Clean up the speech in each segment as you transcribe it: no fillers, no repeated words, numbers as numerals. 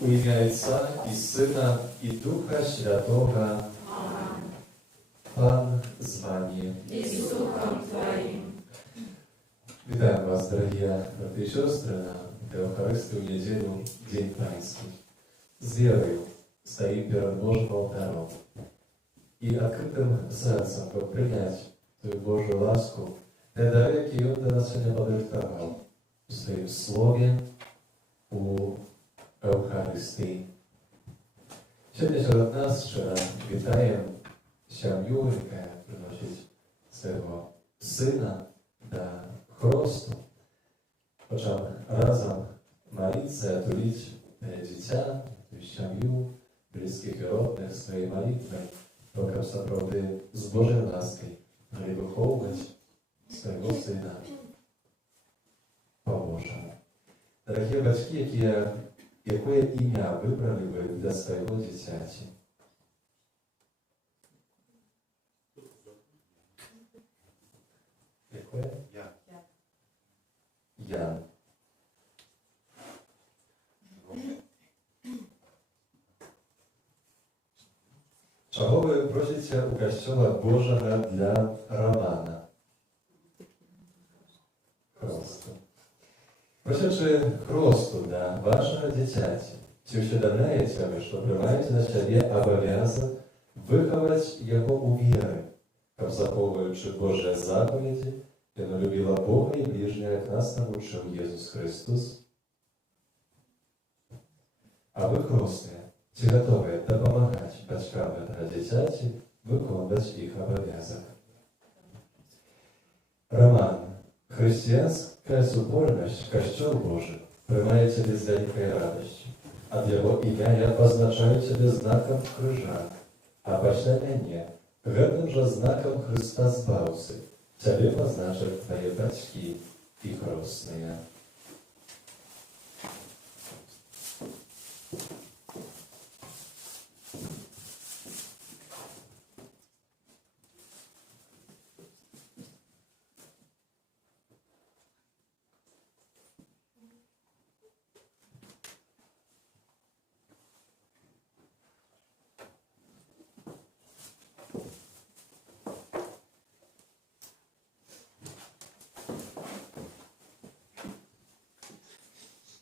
У ім'я Отця і Сина, і Духа Святого. Пан з вами. И с Духом Твоим. Вітаю вас, дорогие братья и сестры, на Евхаристию неделю, День Таинский. С верою стоим перед Божьим алтарем и открытым сердцем, как принять Твою Божью ласку, те дары, які Он для нас сьогодні подарував у своїм слові, у Евхаристії. Сьогодні серед нас ще вітаємо сім'ю, яка приносить свого сина до хресту. Почав разом молиться, тулить дитя, сім'ю, близьких і родних своєї молитви, поки справді з Божою ласкою могли виховувати свого сина по-Божому. Дорогі батьки, яке ім'я вибрали ви для свого дитяті? Яке? Ян. Чого ви просите у Костьола Божого для Романа? Хресту. Просячи хресту для вашого дитяті, чи усвідомляєте ви, що приймаєте на себе обов'язок виховати його у вірі, як заховуючи Божі заповіді, і не любила Бога і ближнього, як нас навчив Ісус Христос? А ви, хрестні, чи готові допомагати батькам та дитяті виконувати їх обов'язок? Роман, chrześcijańska supольność Kościół Boży приймає Ciebie z wielkiej radości, a Jego imienia oznaczają Ciebie znakiem krzyża, a poświęcenie że znakiem Chrystusa Zbawcy Ciebie oznacza Twoje baćki i chrzestne.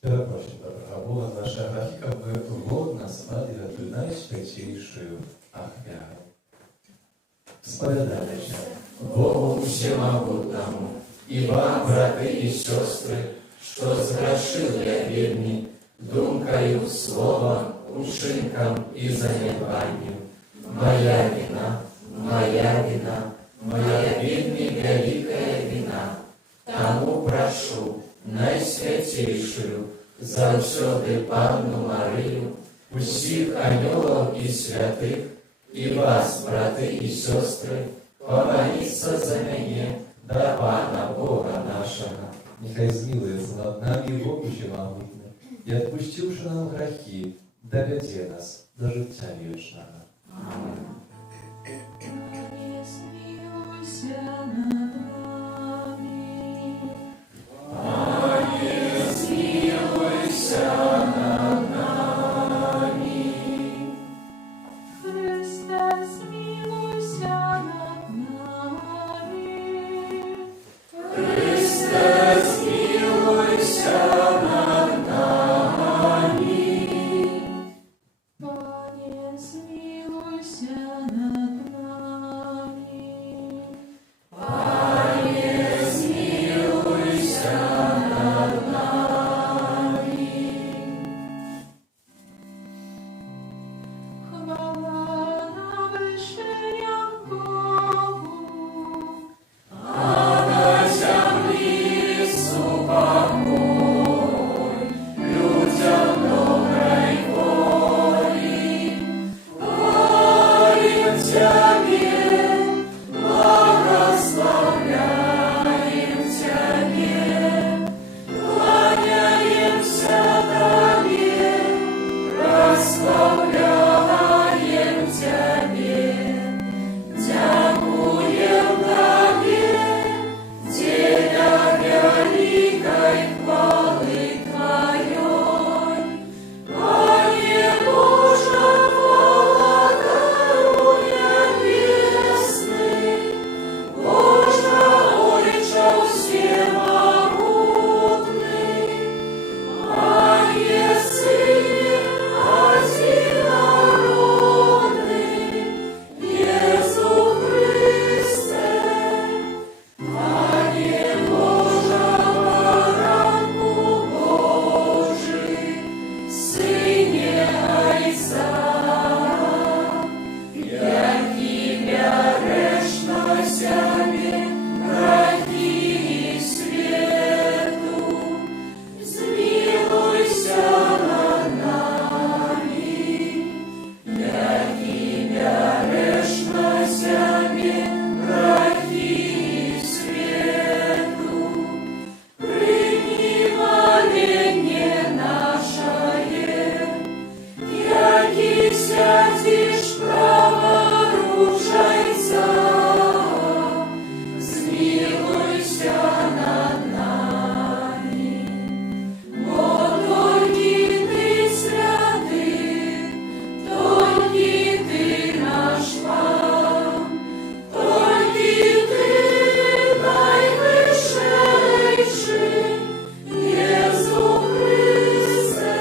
Prosił Pana Boga, nasza grafika wodna spadła do najświętniejszych ofiar. Spowiadamy się Богу Всемогутному, и вам, браты и сестры, что сгрешил я вельми, думкою, словом, учинком и занедбанием. Моя вина, моя вельми великая вина. Тому прошу, найсвятейшую, завсёды Панну Марию, усіх анёлов и святых, и вас, браты и сестры, помолиться за меня, до Пана Бога нашего. Niechaj zmiłuje над нами Богу Всемогутny i odpuściwszy nam grzechy, dowiedzie nas do życia wiecznego. Amen. Panie, zmiłuj się nad nami. Panie, zmiłuj się nad nami. Chryste, zmiłuj się nad nami. Chryste, zmiłuj się nad nami. Panie, zmiłuj się nad nami. Panie, zmiłuj się nad nami. Chwała na wyżyniach Bogu. A na ziemi spokój, ludziom dobrej woli. Chwalę Ciebie, błogosławię Ciebie, kłaniaję się Tobie, prosławiaję Ciebie, dziękuję Tobie, Dzieля wielkiej chwały Twojej. Panie Boże, Władaro niebiesny, Boże Ojcze Всемогутny, Panie Synie Одинородny, Jezu Chryste, Panie Boże, Baranku Boży, Synie Ojca, jaki bierzesz na siebie grzechy światu, zmiłuj się nad nami. Jaki bierzesz na siebie grzechy światu, przyjmij моление nasze. Jaki siedzisz praworучайся, zmiłuj się nad nami. Bo tylko Ty święty, tylko Ty nasz Pan, tylko Ty najwyższy, Jezu Chryste,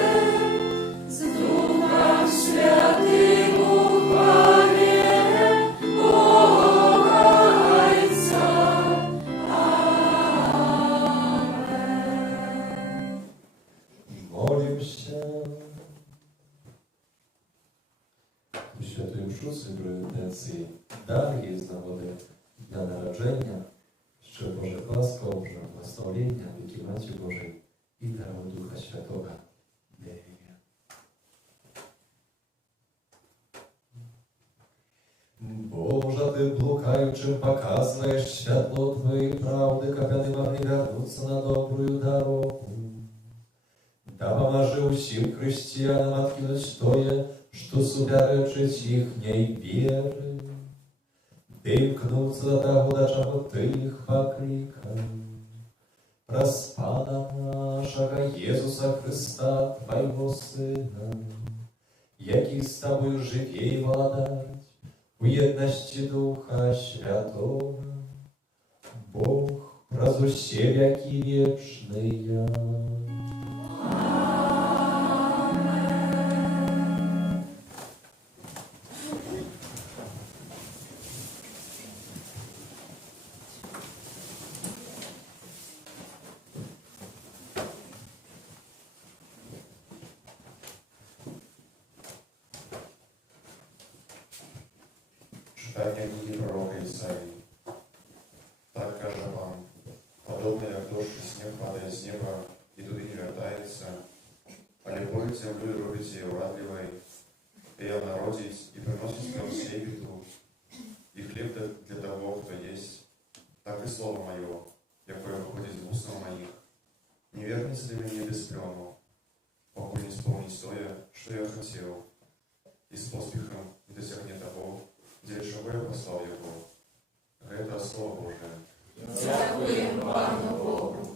z Duchem Świętym uchwalę Boga Ojca. Amen. Молим się. У Świętej Mszy Celebracji dalej jest nagody Dnia Narodzenia щоб Боже ласка, Боже благословення, віки Матері Божої і дару Духа Святого. Амінь. Боже, Ты блукаючим показываешь святло Твоей правды, как они могли вернуться на добрую дорогу. Да поможи усім християнам откинуть тое, что суперечить їхней віри, дымкнуться до того, до чого Ти їх покликав. Распада нашого Єсуса Христа, Твоего Сина, який з Тобою живе і владать, у єдності Духа Святого, Бог праз усе веки вечные. Читание книги пророка Исаии. Так каже вам, подобно як дощ і снег падає з неба і туди не вертається, а любовь землю робить її урадливой, и обнародить, и приносить к всей беду, и хлеб для того, кто есть, так и слово мое, якое выходит из уст моих, не вернется для меня без плену, могу не исполнить то, что я хотел, и с поспехом не досягнет того, для чого я послав його. Это Слово Божие. Дякуємо Пану Богу.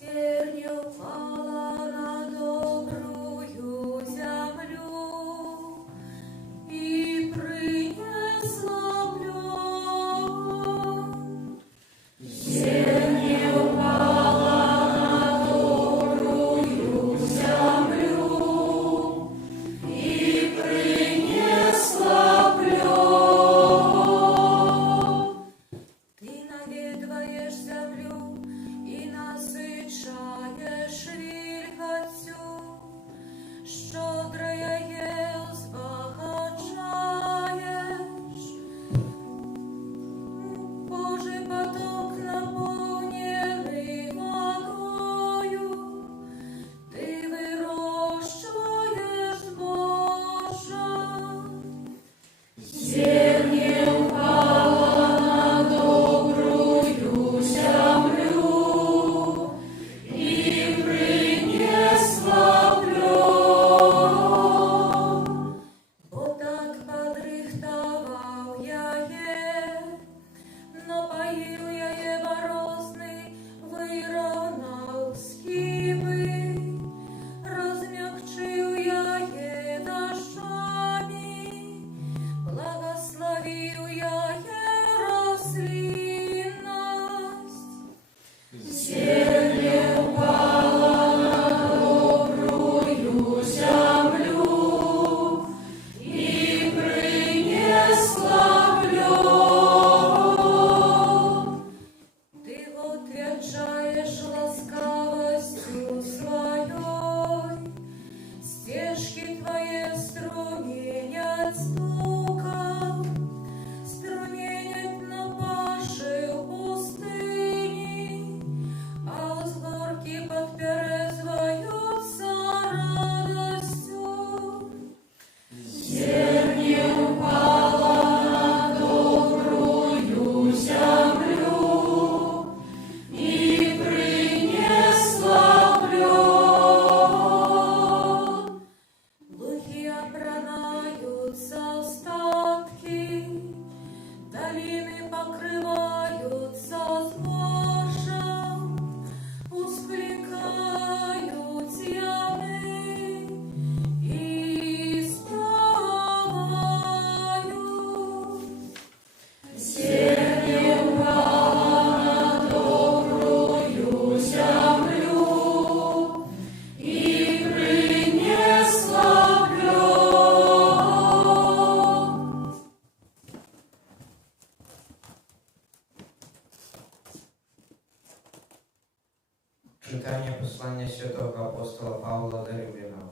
Зерня упала на добрую землю и принесла плод. Зерня упала на добрую землю и принесла плод. Ты наведываешь землю и насыщаешь вільгаттю, щодрая є збагачаєш. Божий поток наповнений водою, ти вирощуєш збожжя. Зерня упала на добрую землю и принесла плод. Читання послання святого апостола Павла до Римлянам.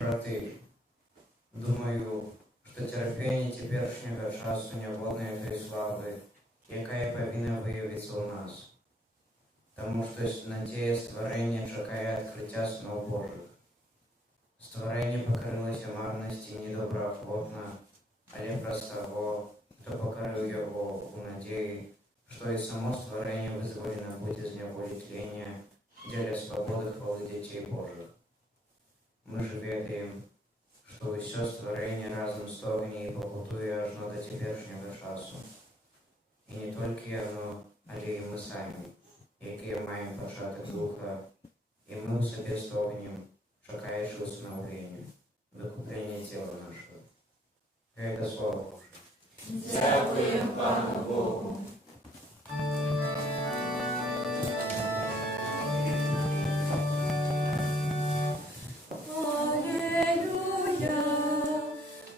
Брати, думаю, що терпіння теперішнього часу не водне той слави, яка повинна виявитися у нас. Тому що надія створення чекає відкриття снов Божих. Створення покорилося марності недоброохотно, але просто того, хто покорив його у надії, что и само створение вызволено будет из неволи тления, для свободы хвалы детей Божьих. Мы же ведаем, что все створение разом стогне и побутує аж до теперешнего часу. И не только оно, але и мы сами, які маем початок духа, и мы в себе стогнем, чекаючи усыновления, викуплення тіла нашого. Это Слово Божие. Дякуємо Пану Богу. Аллилуйя,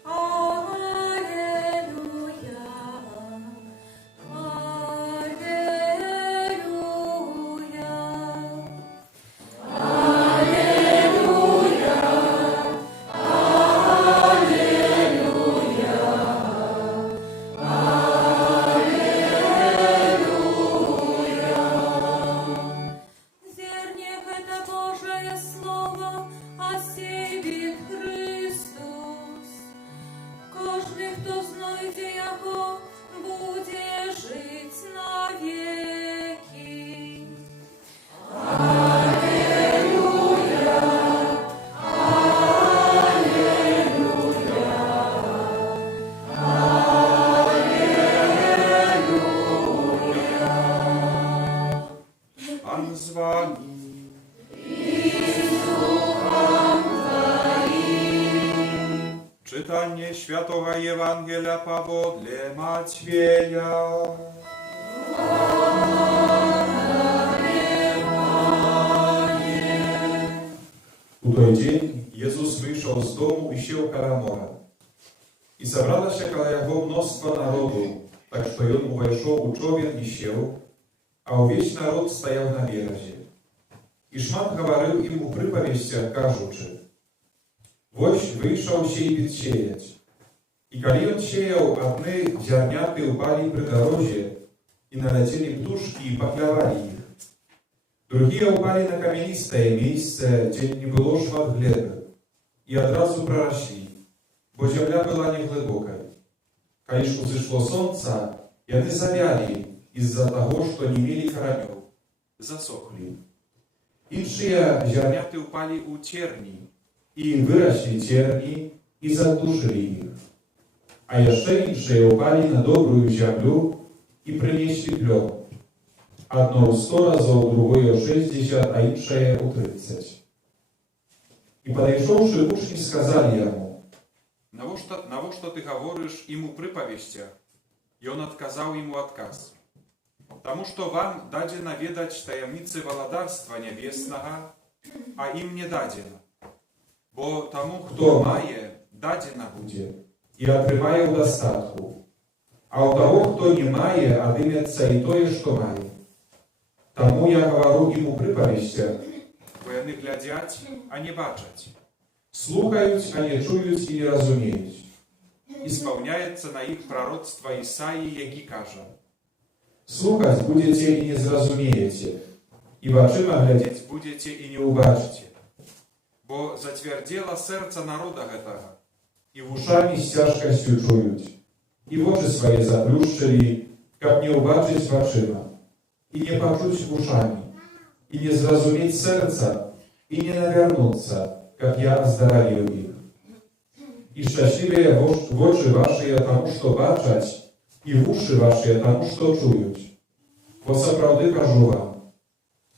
аллилуйя, Зернях это Божие Слово, а сеет Христос. Кожний, хто знайде Його, буде жить навеки. Pan z wami. Czytanie Świętego Ewangelia powodle Macieja. У той день Jesús wyszedł z domu i sieł koło mora. I zebrała się koło jego mnóstwo narodu, tak że on uwejszł u człowiek i sieł, a wесь naród stajał na biegazie. I szmat говорил im u przypowieściach, кажучи: Woś wyszedł siejbić siejać. I kiedy on siejał, одни ziarniaty upali przy drodze i nalecieli ptuszki i poklewali ich. Другие упали на каменистое место, где не было шмат глебы, и одразу проросли, бо земля была неглубокой. Когда ж узышло солнце, и они завяли из-за того, что не имели коренев, засохли. Іншие зерняты упали у терни, и выросли терни, и задушили их. А еще іншие упали на добрую землю и принесли плод. Одно 100 разов, другое 60, а иншее 30. И подошедшие учни сказали ему: Na что ты говоришь ему приповестях? И он отказал ему отказ. Тому что вам дадено ведать таємниці володарства небесного, а им не дадено. Бо тому, хто має, дадено буде, и отримає в достатку. А у того, кто не має, отымется и то, что має. Тому я говорю им у приповестях: бо вони глядять, а не бачать. слухають, а не чують і не розуміють. Исполняется на их пророцтво Исаии, які каже: Слухать будете і не зрозумієте, і очима глядеть будете і не убачите. Бо затверділо серце народа гетого, И в ушами с тяжкостью чують, и в очи свои заплющили, как не убачить очима, и не почуть ушами, и не зразуметь сердца, и не навернуться, как я оздоровил их. И счастливее в очи ваши тому, что бачать, и в уши ваши тому, что чують. Бо соправды кажу вам,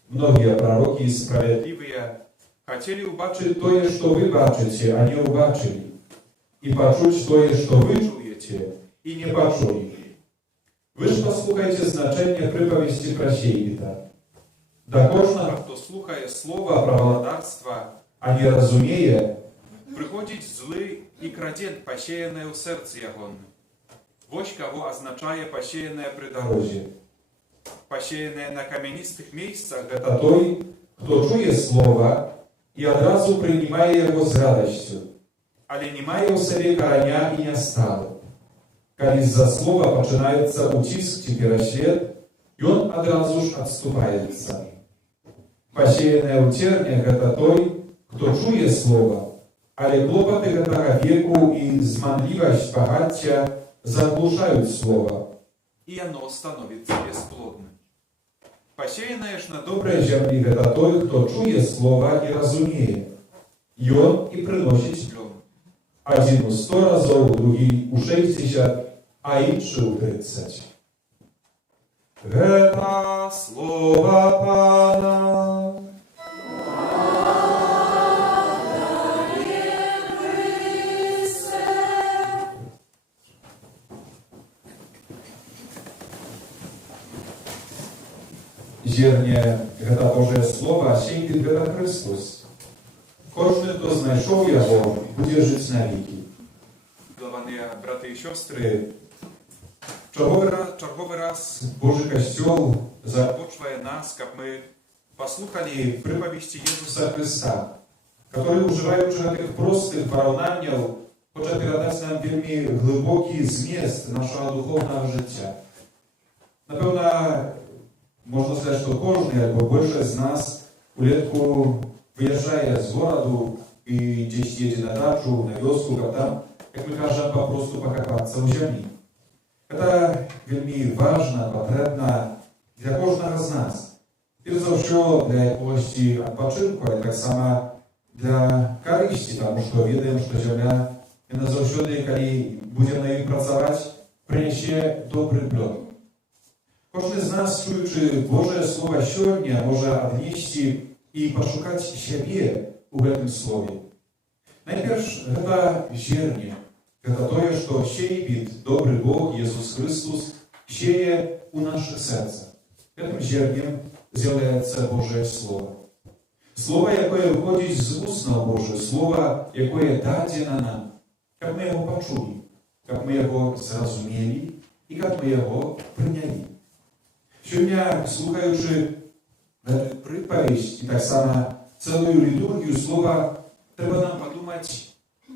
многие пророки и справедливые хотели бачить убачить тое, что вы бачите, а не убачили, и почуть тое, что вы чуете, и не почули. Ви ж послухайте значення приповісті про Сєйбіта. Да кожного, хто слухає слова слово про про володарство, а не розуміє, приходить злий і краде посеяне у серці ягонне. Вось кого означає посеяне при дорозі. дорозі. Посеянное на каменистых miejscach Это той, кто чує слова и одразу принимая его с радостью, ale nie має у себе короня и не стало. Когда из-за слова начинается утиск чи переслед, и он одразу ж отступается. Посеянное у терниях это той, кто чує слово, але клопоты этого веку и зманливость богатья заглушают слово. i ono становится бесплодным. Посеянное ж на Добрая земли это той, кто чує слово и разумеет, и он и приносит плод. один у 100 разов, другий у 60, а інший у 30. Это слово Пана. Зерnie, это Божие Слово, сеет это Христос. Кожен, хто знайшов його, буде жити навіки. Milowani braty i siostry, Черговий раз Божий Костюл започває нас, как мы послухали приповісті Єзуса. Иисуса Христа, который, уживаючи таких простих порівнянь, хоче передати нам вельми глибокий зміст нашого духовного життя. Напевно, можна сказати, що кожен, або більше з нас улітку виїжджає з городу і десь їде на дачу, на вёску, а там, як ми кажемо, попросту покопатися у землі. Це вельми важно, потрібно для кожного з нас. Перш за все для якогось відпочинку, а так само для користі, тому що відаємо, що земля не завжди, коли будемо на ній працювати, принесе добрий плод. Кожен з нас, чуючи Боже Слово сьогодні, може віднести і пошукати себе у цьому слові. Найперш, це зерня. Это то, что сеет добрый Бог, Иисус Христос, сея у наших сердцах. Этим зернем з'являється Божие Слово. Слово, яке виходить з уст Божого, Слово, яке дадено нам, як ми його почули, як ми його зрозуміли і як ми його прийняли. Сьогодні, слухаючи приповість і так само цілу літургію Слова, треба нам подумати,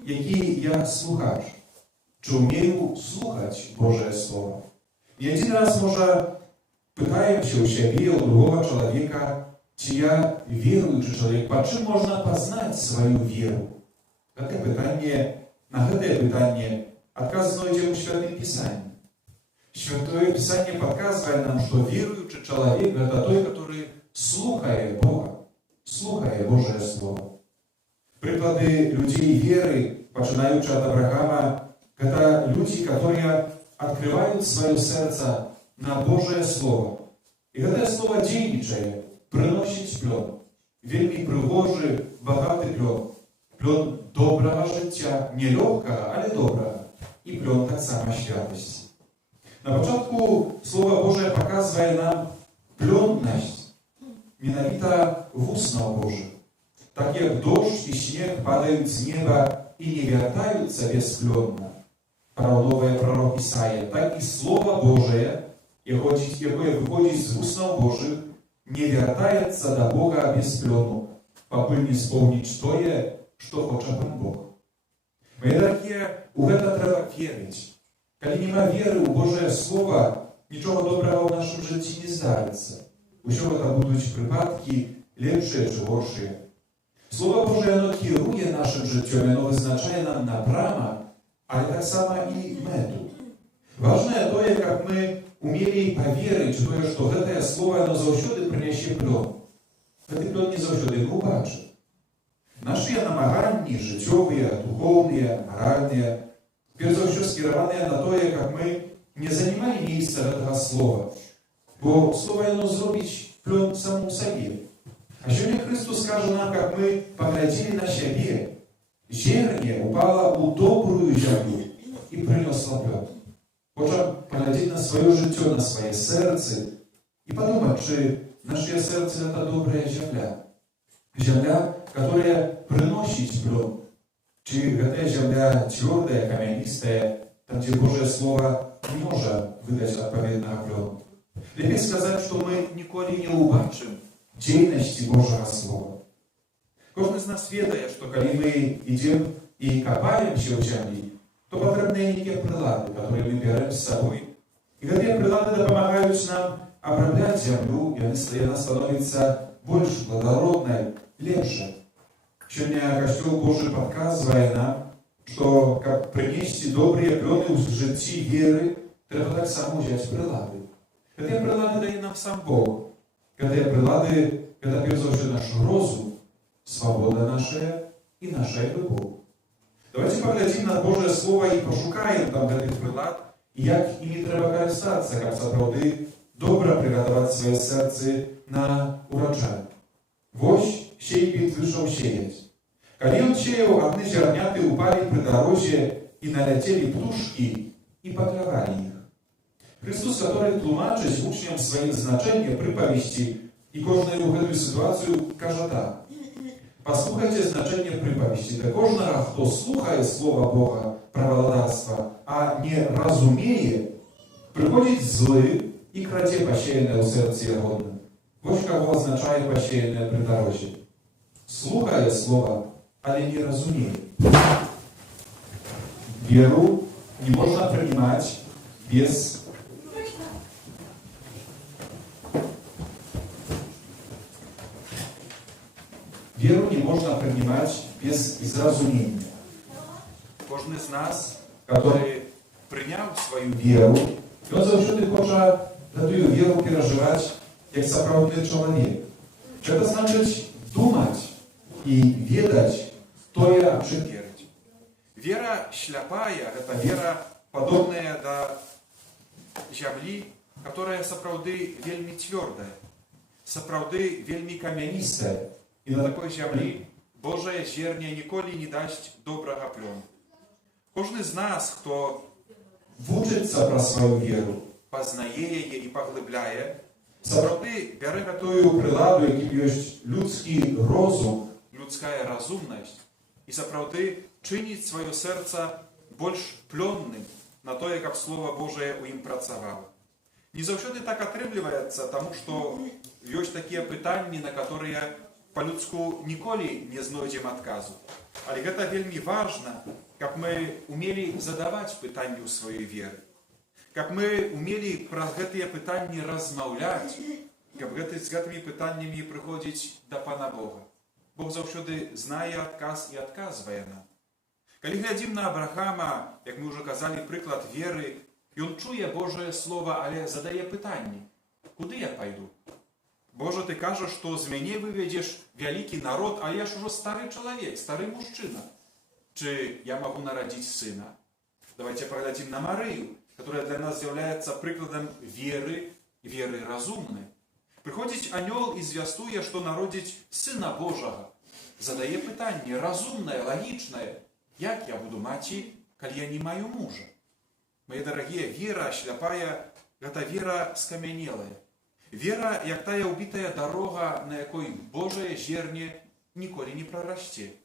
який я слухач, чи вмію слухати Боже Слово. Не один раз, може, питаємося у себе, у другого чоловіка, чи я віруючий чоловік, по чим можна познати свою віру? На це питання отказ знайдемо у Святому Писанні. Святое Писание показывает нам, что верующий человек – это той, который слухает Бога, слухает Божие Слово. Приклади людей веры, починаючи от Авраама, это люди, которые открывают свое сердце на Божие Слово. И это Слово действует, приносит плод. Вельми пригожий, богатий плод. Плод доброго життя, не легкого, але доброго. І плод так само святості. На початку Слово Божие показывает нам плодность, ненавита в устного Божия. Так як дождь и снег падают с неба и не вертаются бесплодно, пророк пророк Исаия, так и Слово Божие, якое выходит из устного Божих, не вертается до Бога бесплодно, покуль не исполнить то, что хочет вам Бог. Мои дорогие, у это треба верить. Коли нема віри у Божє Слово, нічого доброго в нашому житті не здариться. Усього це будуть припадки ліпші чи горші. Слово Боже, воно керує нашим життям, воно визначає нам напрямок, але так само і мету. Важне то, як ми вміли повірити, що це слово, воно завжди принесе плод. Цей плод не завжди ми побачимо. Наші намагання життєві, духовні, моральні, перш за все скеровані на то, як ми не займали місце цього слова. Бо слово воно зробить плод самому собі. А сьогодні Христос каже нам, як ми погляділи на себе, зерня упала у добру землю і принесла плод. Хочемо поглядіти на своє життя, на своє серце і подумати, чи наше серце – це добра земля. Земля, яка приносить плод. Чи это земля твердая, каменистая, там, где Божье Слово не может выдать отповедного плода. Lepiej сказать, что мы ніколи не убачим дзейнасці Божьего Слова. Кожны з нас ведае, што калі мы ідзем і капаемся ў зямлі, то патрэбныя нейкія прылады, которые мы берем з сабой. І гэтыя прылады дапамагаюць нам абрабляць зямлю, і яна становіцца больш плодароднай, лепшай. Сёння Касцёл Божы падказвае нам, што каб прынесці добрыя плёны ў жыцці веры, трэба таксама ўзяць прылады. Гэтыя прылады дае нам сам Бог. Гэтыя прылады, гэта перш за ўсё наш розум, свабода наша і наша любоў. Давайте паглядзім на Божае Слово і пашукаем там гэтых прылад, і як імі трэба карыстацца, каб сапраўды добра прыгатаваць свае сэрцы на ураджай. Вось сейбіт выйшаў сеяць. Калі ён сеяў, адны зярняты упалі пры дарозе і наляцелі птушкі і паклявалі іх. Христос, который тлумачыць учням сваім значэнне прыпавесці і кожную гэтую сітуацыю, кажа так. Паслухайце значэнне прыпавесці. Да кожнага, хто слухае Слова Бога пра валадарства, а не разумее, прыходзіць злы і крадзе пасеянае ў сэрцы ягоным. Вось каго азначае пасеянае пры дарозе. Слухае Слова, але не разумее. Веру не можна прынимать без Веру не можно принимать без изразумения. Кожны з нас, Который прыняў сваю веру, и он завжди хоче эту веру переживать как сапраўдны человек. Это значит думать и ведать тое, аб чым верыць. Вера шляпая, гэта вера падобная да зямлі, которая сапраўды вельмі цвёрдая, сапраўды вельмі камяністая. І на такой зямлі Божае зерне ніколі не дасць добрага плёну. Кожны з нас, хто вучыцца пра сваю веру, пазнае яе і паглыбляе, сапраўды бярэ гэтую прыладу, якім ёсць людскі розум, людская разумнасць, і сапраўды чыніць сваё сэрца больш плённым на тое, каб Слова Божае ў ім працавала. Не заўсёды так атрымліваецца, таму што ёсць такія пытанні, на которые па-людску ніколі не знойдзем адказу. Але гэта вельмі важна, каб мы умелі задаваць пытанні ў сваёй веры. Каб мы умелі пра гэтыя пытанні размаўляць, каб з гэтымі пытаннямі прыходзіць да Пана Бога. Бог заўсёды знае адказ і адказвае нам. Калі глядзім на Абрахама, як мы ўжо казалі, прыклад веры, ён чуе Божае Слова, але задае пытанні: куды я пайду? Боже, ты кажаш, што з мяне выведзеш вялікі народ, а я ж ужо стары чалавек, стары мужчына. Чи я магу нарадзіць сына? Давайте паглядзім на Марыю, которая для нас з'яўляецца прыкладам веры, веры разумнай. Прыходзіць анёл і звястуе, што народзіць сына Божага. Задае пытанне разумнае, лагічнае: як я буду маці, калі я не маю мужа? Мае дарагія, вера шляпая – гэта вера скамянелая. Вера, як тая ўбітая дарога, на якой Божае зерне ніколі не прарасце.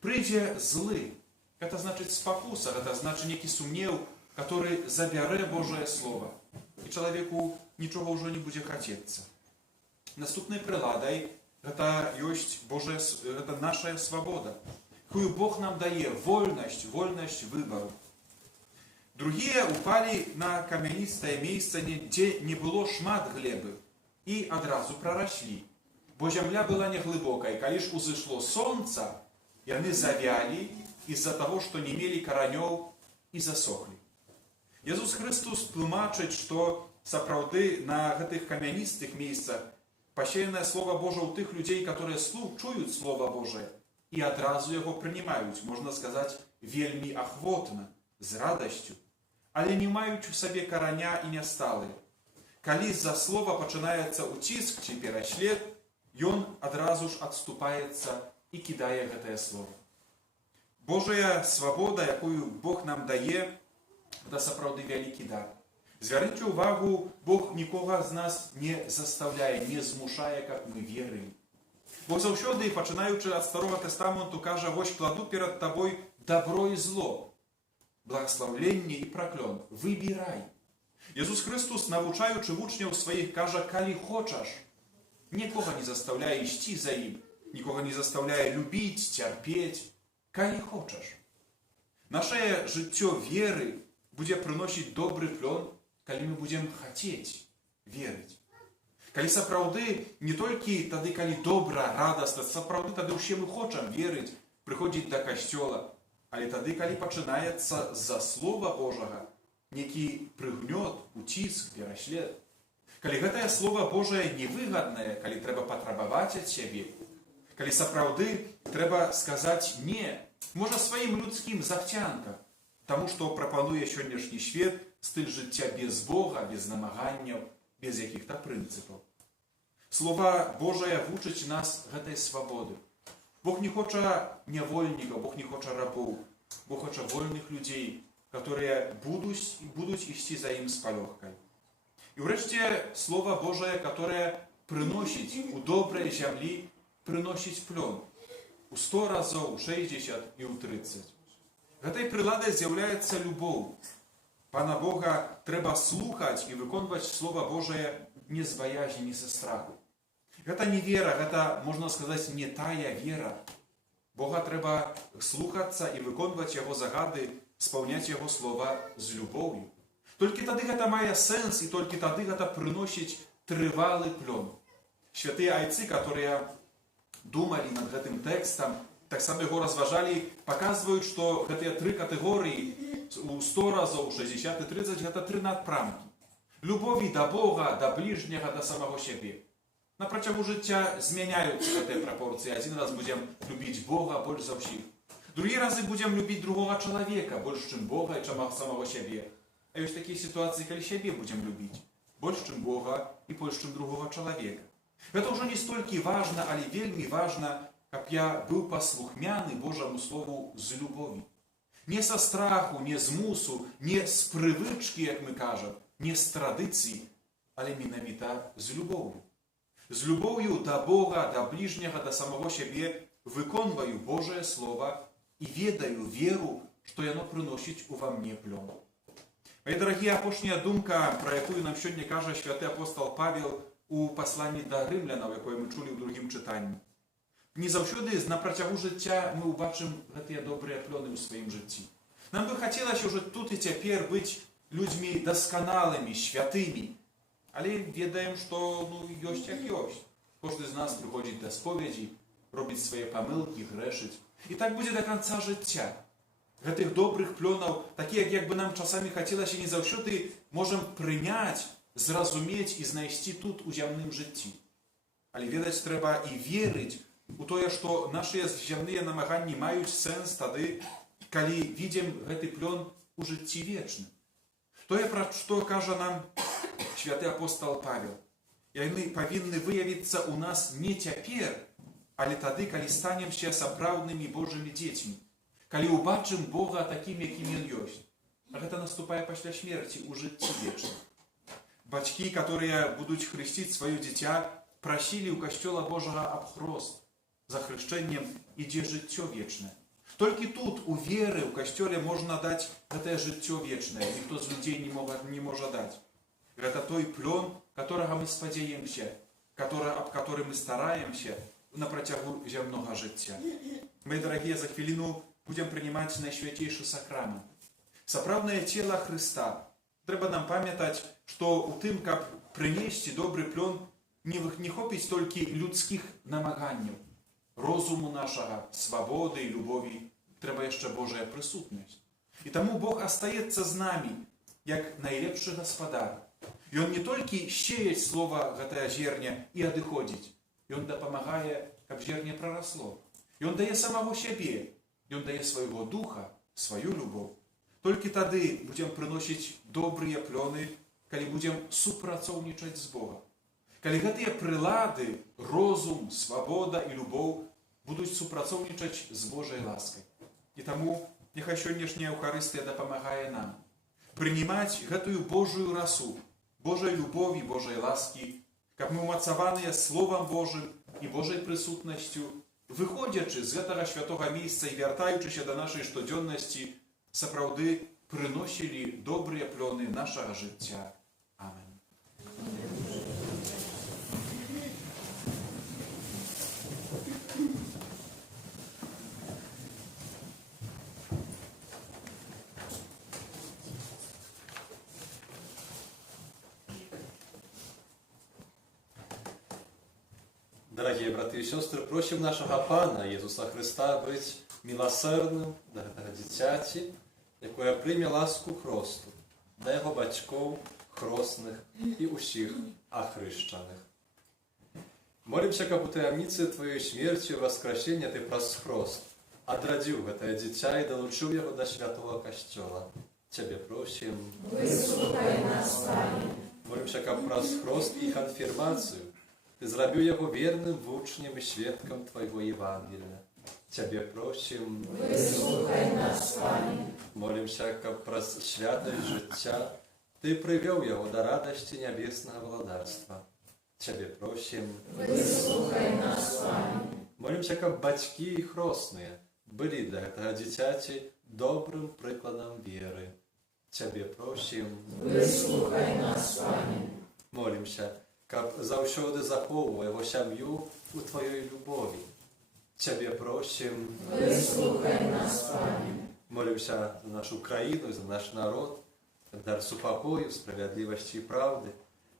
Прыйдзе злы, гэта значыць спакуса, гэта значыць нейкі сумнеў, который забярэ Божае Слово, і чалавеку нічога ўжо не будзе хацецца. Наступнай прыладай гэта ёсць гэта наша свабода, якую Бог нам дае вольнасць выбару. Другія упалі на камяністае месца, дзе не было шмат глебы, і адразу прараслі, бо зямля была неглыбокая. Калі ж узышло сонца, яны завялі из-за таго, што не мелі каранёў і засохлі. Jesús Христос тлумачыць, што сапраўды на гэтых камяністых месцах пасеянае Слова Божа ў тых людзей, которые чуюць Слова Божае і адразу яго прынимаюць, можна сказаць, вельмі ахвотна, з радасцю, але не маюць у сабе караня і не сталы. Калі з-за слова пачынаецца ўціск ці пераслед, ён адразу ж адступаецца і кідае гэтае слово. Божая свабода, якую Бог нам дае, гэта сапраўды вялікі дар. Звярніце ўвагу, Бог нікога з нас не застаўляе, не змушае, каб мы верылі. Бог заўсёды, пачынаючы ад Старога Тэстаменту, кажа: вось кладу перад табой добро і зло, благословление и проклен. Выбирай. Jezus Chrystus, навучаючи учнів своїх, каже, «Калі хочеш». Нікого не заставляє йти за ним, нікого не заставляє любити, терпіти. «Калі хочеш». Наше життя віри буде приносити добрий плон, коли ми будемо хотіти вірити. Коли сапраўды не толькі тады, калі добра, радасна, сапраўды тады ўсе мы хочам верыць, прыходзіць да касцёла, але тады, калі пачынаецца з-за Слова Божага некі прыгнёт, уціск, пераслед. Калі гэтае Слова Божае невыгаднае, калі трэба патрабаваць ад сябе, калі сапраўды трэба сказаць «не», можа сваім людскім захцянкам, таму што прапануе сённяшні свет стыль жыцця без Бога, без намаганняў, без якіх-то прынцыпаў. Слова Божае вучыць нас гэтай свабоды. Бог не хоча нявольнікаў, Бог не хоча рабоў, Бог хоча вольных людзей, которые будуць ісці за ім з палёгкай. І ўрэшце Слова Божае, которое прыносіць у добрай зямлі, прыносіць плён у 100 разоў, у 60 і ў 30. Гэтай прыладай з'яўляецца любоў. Пана Бога трэба слухаць і выконваць Слова Божае не з баязі, не са страху. Гэта не вера, гэта, можна сказаць, не тая вера. Бога трэба слухацца і выконваць Яго загады, спаўняць Яго Слова з любоўю. Толькі тады гэта мае сэнс, і толькі тады гэта прыносіць трывалы плён. Святыя айцы, которые думалі над гэтым тэкстам, таксама яго разважалі, паказваюць, што гэтыя тры катэгорыі у 100 разоў, 60 і 30, гэта тры надпрамкі. Любові да Бога, да бліжняга, да самого сябе. На працягу жыцця змяняюцца гэтыя прапорцыі. Адзін раз будзем любіць Бога больш за ўсіх. Другі разы будзем любіць другога чалавека больш, чым Бога і чым самого сябе. А ёсць такія сітуацыі, калі сябе будзем любіць больш, чым Бога і больш, чым другога чалавека. Гэта ўжо не столькі важна, але вельмі важна, каб я быў паслухмяны Божаму Слову з любові. Не са страху, не з мусу, не з прывычкі, як мы кажам, не з традыцыі, але менавіта з любоўю. З любоўю да Бога, да бліжняга, да самого сябе выконваю Божае Слова і ведаю веру, што яно прыносіць ува мне плён. Мае дарагія, апошняя думка, пра якую нам сёння кажа святы апостол Павел у пасланні да рымлянаў, якое мы чулі ў другім чытанні. Не заўсёды на працягу жыцця мы ўбачым гэтыя добрыя плёны ў сваім жыцці. Нам бы хацелася ўжо тут і цяпер быць людзьмі дасканалымі, святымі. Але ведаем, што ёсць як ёсць. Кожны з нас прыходзіць да споведзі, робіць свае памылкі, грэшыць. І так будзе да канца жыцця. Гэтых добрых плёнаў, такія, як бы нам часамі хацелася, не заўсёды можам прыняць, зразумець і знайсці тут у зямным жыцці. Але ведаць трэба і верыць у тое, што нашыя зямныя намаганні маюць сэнс тады, калі видим гэты плён у жыцці вечным. Тое, пра што кажа нам святы апостол Павел. Яны павінны выявіцца ў нас не цяпер, але тады, калі станемся сапраўднымі Божымі дзецьмі, калі ўбачым Бога такім, якім Ён ёсць. А гэта наступае пасля смерці ў жыцці вечным. Бацькі, которые будуць хрысціць сваё дзіця, прасілі ў касцёла Божага аб хрост. За хрышчэннем ідзе жыццё вечнае. Толькі тут, у веры, у касцёле можна даць гэтае жыццё вечнае. Ніхто з людзей не можа даць. Гэта той плён, которого мы спадзяемся, аб который мы стараемся на працягу зямнога жыцця. Мои дарагія, за хвіліну будем прынимаць найсвяцейшы сакрамент. Сапраўднае цела Хрыста. Трэба нам памятаць, што у тым, каб прынесці добры плён, не хопіць толькі людскіх намаганняў, розуму нашага, свабоды і любові. Трэба яшчэ Божая прысутнасць. І таму Бог астаецца з намі, як найлепшы гаспадар. Ён не толькі сеяць слова гэтае зерня і адыходзіць. Ён дапамагае, каб зерне прарасло. Ён дае самого сябе. Ён дае свайго духа, сваю любоў. Толькі тады будзем прыносіць добрыя плёны, калі будзем супрацоўнічаць з Богам. Калі гэтыя прылады, розум, свабода і любоў будуць супрацоўнічаць з Божай ласкай. І таму няхай сённяшняя Еўхарыстыя дапамагае нам прынимаць гэтую Божую расу, Божай любові, Божай ласкі, каб мы умацаваныя Словам Божым і Божай прысутнасцю, выходзячы з гэтага святога месца і вяртаючыся да нашай штодзённасці, сапраўды прыносілі добрыя плёны нашага жыцця. Амен. Дорогие браты и сестры, просим нашего Пана Иисуса Христа быть милосердным до этого дитяти, якое прийме ласку хросту, до його батьков, хростних і усіх охрещених. Молимся, как у таямницы Твоей смерти и воскресения Ты праз хрост отрадил это дитя и долучил его до святого костела. Тебе просим. Выслухай нас, Пане. Молимся, как праз хрост и конфирмацию Ты зробил его верным вучнем и свідком Твоего Евангелия. Тебе просим. Выслухай нас, Пане. Молимся, как праз святость життя Ты привел его до радости небесного владарства. Тебе просим. Выслухай нас, Пане. Молимся, как батьки и хростные были для этого дитяти добрым прикладом веры. Тебе просим. Выслухай нас, Пане. Молимся, как завсёды заховывай его семью у Твоей любови. Тебе просим. Выслухай нас, Пане. Молимся за нашу країну, за наш народ, дар супокою, справедливости и правды.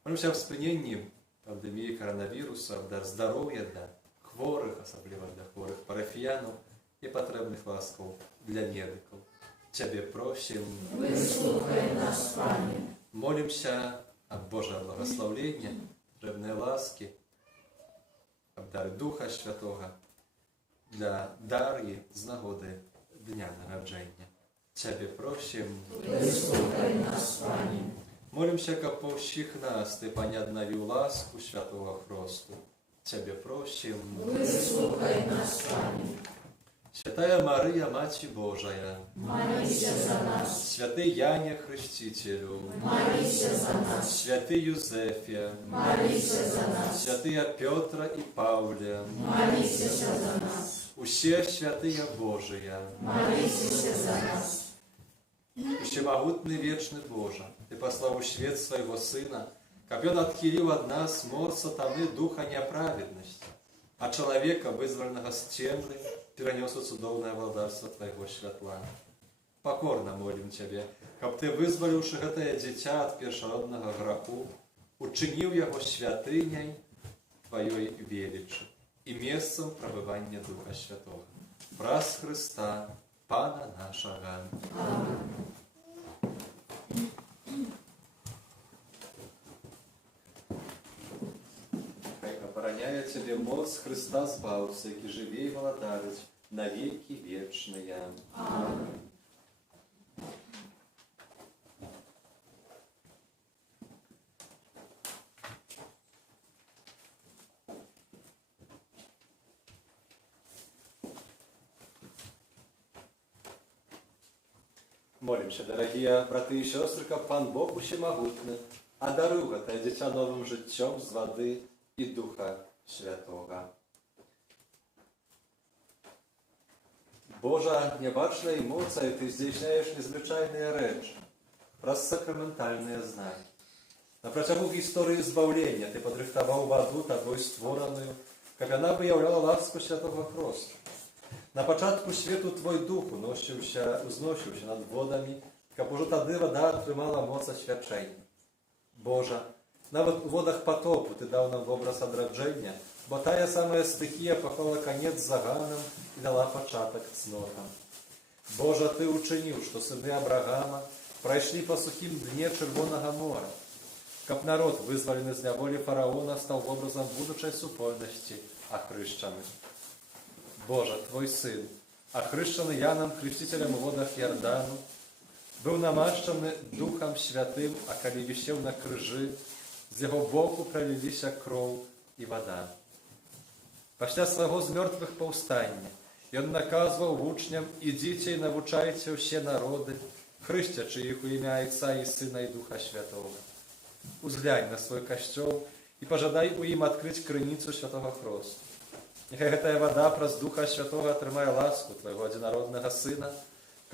Молимся в спинении пандемии коронавируса, дар здоровья для хворых, особливо для хворых парафіянів і потребних ласков для медиків. Тебе просим. Выслухай нас, Пане. Молимся об Божье благословение, потребной ласки, об даре Духа Святого для Дар'ї з нагоди Дня народження. Тебе просим. Выслухай нас, Пане. Молимся, как по всіх нас Ты понядновил ласку Святого Хросту. Тебе просим. Выслухай нас, Пане. Святая Мария, Мать Божия, Молися за нас. святый Яне Хрестителю, Молися за нас. святый Юзефе, Молися за нас. святые Петра и Павле, Молися за нас. усе святые Божия, Молися за нас. Всемогутный вечный Боже, Ты послал в свет Своего Сына, как Он отхилил от нас мор сатаны духа неправедности, а человека, вызвольного с темны, перенес в цудовное владарство Твоего святла. Покорно молим Тебе, как Ты, вызволивши это дитя от першородного греху, учинил его святыней Твоей величи и местом пробывания Духа Святого. Праз Христа, Пана нашего. Хай обороняє Тебе моц Христа Збавця, який живе і владарить на веки вечные. Аминь. Молимся, дорогие браты и сестры, как Пан Бог Всемогутный одарил это дитя новым життям з воды и Духа Святого. Божа небачная эмоция, Ты здійсняєш незвичайные речі, праз сакраментальные знания. На протягу истории избавления Ты подрыхтовал воду Тобой створаную, как она выявляла ласку Святого Хроста. На початку світу Твой Дух узносився над водами, як уже тоді вода отримала моц освячення. Боже, навіть у водах потопу Ти дав нам образ одрадження, бо тая самая стихія поклала конець заганам і дала початок цнотам. Боже, Ти учинив, що сини Абрагама пройшли по сухим дне Червоного моря, как народ, вызволенный из неволи фараона, стал образом будущей супольности охрещенных. Боже, Твой Сын, охрещенный Яном Крестителем в водах Иордану, был намащенный Духом Святым, а коли висел на крыжи, з его боку пролились кровь и вода. Після свого з мертвих повстання, он наказывал учням: «Идите и навчайте все народы, хрестячи их у имя Отца и Сына и Духа Святого. Узглянь на свой костел и пожадай у им открыть крыницу Святого Хроста. Нехай гэтая вода праз Духа Святого атрымае ласку Твоего одинародного Сына,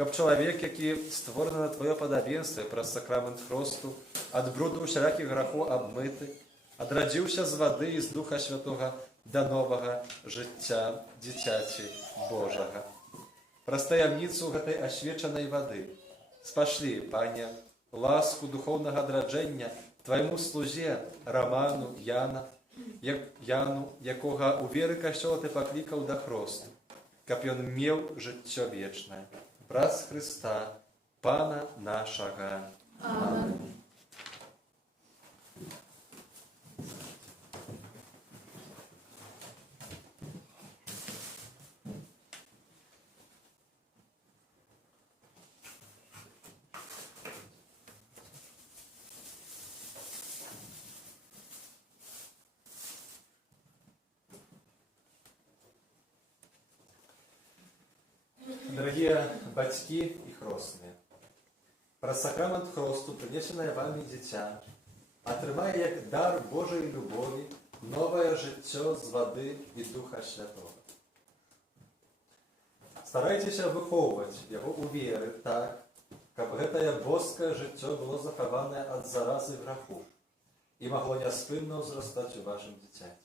каб чалавек, які створаны на твоё падабенства праз сакрамент хросту, ад бруду усялякіх грахоў абмыты, адрадзіўся з вады і з Духа Святога да новага жыцця дзіцяці Божага. Праз таямніцу гэтай асвечанай вады спашлі, Пане, ласку духоўнага адраджэння твайму слузе Раману Яну, якога ў веры касцёла ты паклікаў да хросту, каб ён меў жыццё вечнае. Праз Хрыста, Пана нашага. Амин. Дорогие батьки и хростные, праз сакрамент хросту, прынесенае вами дзіця, атрымае як дар Божай любові новае жыццё з вады і Духа Святого. Старайцеся выхоўваць яго ў веры так, каб гэтае боскае жыццё было захаванае ад заразы граху і магло няспынна ўзрастаць у вашым дзіцяці.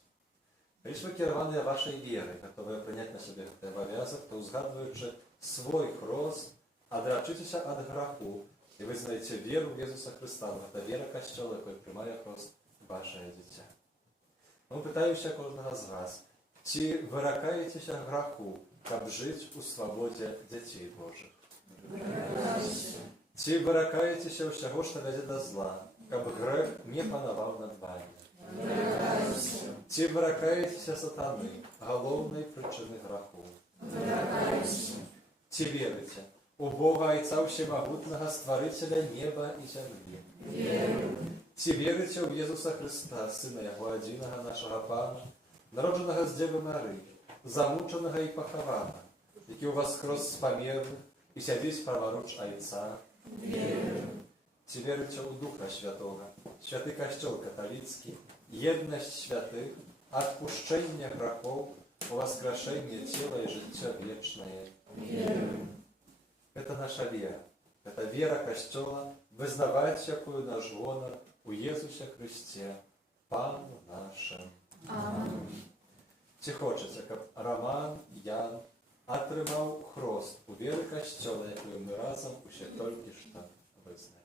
Калі ж вы кіраваныя вашай верай, гатовыя прыняць на сябе гэты абавязак, то узгадваючы свой хрост, адрачыцеся ад граху і вызнаеце веру в Езуса Христа. Гэта вера касцёла, якой прымае хрост вашае дзіця. Ну, пытаюся кожнага з вас, ці выракаецеся граху, каб жыць у свабодзе дзяцей Божых? Ці выракаецеся ўсяго, што вядзе да зла, каб грэх не панаваў над вамі? Ці выракаецеся сатаны, галоўнай прычыны граху? Ці верыце у Бога Айца Всемагутнага, Стварыцеля неба і зямлі? Ці верыце ў Езуса Христа, Сына Яго адзінага нашага Пана, народжанага з Дзевы Марыі, замучанага і пахаванага, які ўваскрос з памерлых і сядзіць праваруч Айца? Ці верыце ў Духа Святога, святы касцёл каталіцкі, еднасць святых, адпушчэнне грахоў, уваскрашэнне цела і жыццё вечнае? Это наша вера. Это вера касцёла, вызнаваць якую наш гонар у Езусе Христе, Пану нашым. Амин. Ці хочаце, каб Раман Ян атрымаў хрост у веры касцёла, якую мы разам усе толькі што вызналі?